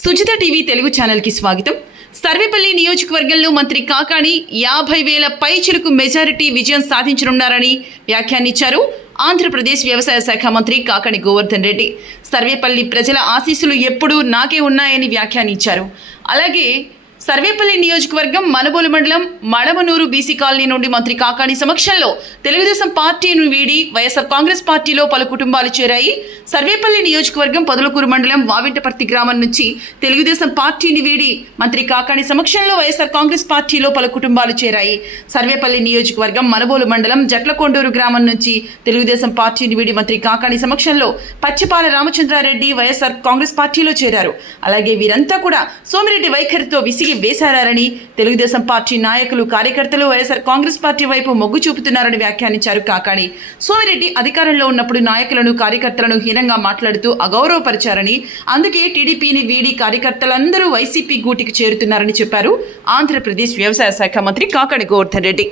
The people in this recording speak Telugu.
సుజిత టీవీ తెలుగు ఛానల్కి స్వాగతం. సర్వేపల్లి నియోజకవర్గంలో మంత్రి కాకాణి యాభై వేల పైచిలకు మెజారిటీ విజయం సాధించనున్నారని వ్యాఖ్యానించారు ఆంధ్రప్రదేశ్ వ్యవసాయ శాఖ మంత్రి కాకాణి గోవర్ధన్ రెడ్డి. సర్వేపల్లి ప్రజల ఆశీస్సులు ఎప్పుడూ నాకే ఉన్నాయని వ్యాఖ్యానించారు. అలాగే సర్వేపల్లి నియోజకవర్గం మనబోలు మండలం మడమనూరు బీసీ కాలనీ నుండి మంత్రి కాకాణి సమక్షంలో తెలుగుదేశం పార్టీని వీడి వైఎస్ఆర్ కాంగ్రెస్ పార్టీలో పలు కుటుంబాలు చేరాయి. సర్వేపల్లి నియోజకవర్గం పొదలకూరు మండలం వావింటపర్తి గ్రామం నుంచి తెలుగుదేశం పార్టీని వీడి మంత్రి కాకాణి సమక్షంలో వైఎస్ఆర్ కాంగ్రెస్ పార్టీలో పలు కుటుంబాలు చేరాయి. సర్వేపల్లి నియోజకవర్గం మనబోలు మండలం జట్లకొండూరు గ్రామం నుంచి తెలుగుదేశం పార్టీని వీడి మంత్రి కాకాణి సమక్షంలో పచ్చిపాల రామచంద్రారెడ్డి వైఎస్ఆర్ కాంగ్రెస్ పార్టీలో చేరారు. అలాగే వీరంతా కూడా సోమిరెడ్డి వైఖరితో విసిగి వేశారని తెలుగుదేశం పార్టీ నాయకులు కార్యకర్తలు వైఎస్ఆర్ కాంగ్రెస్ పార్టీ వైపు మొగ్గు చూపుతున్నారని వ్యాఖ్యానించారు కాకాణి. సోమిరెడ్డి అధికారంలో ఉన్నప్పుడు నాయకులను కార్యకర్తలను హీనంగా మాట్లాడుతూ అగౌరవపరిచారని అందుకే టీడీపీని వీడి కార్యకర్తలందరూ వైసీపీ గూటికి చేరుతున్నారని చెప్పారు ఆంధ్రప్రదేశ్ వ్యవసాయ శాఖ మంత్రి కాకాణి గోవర్ధన్ రెడ్డి.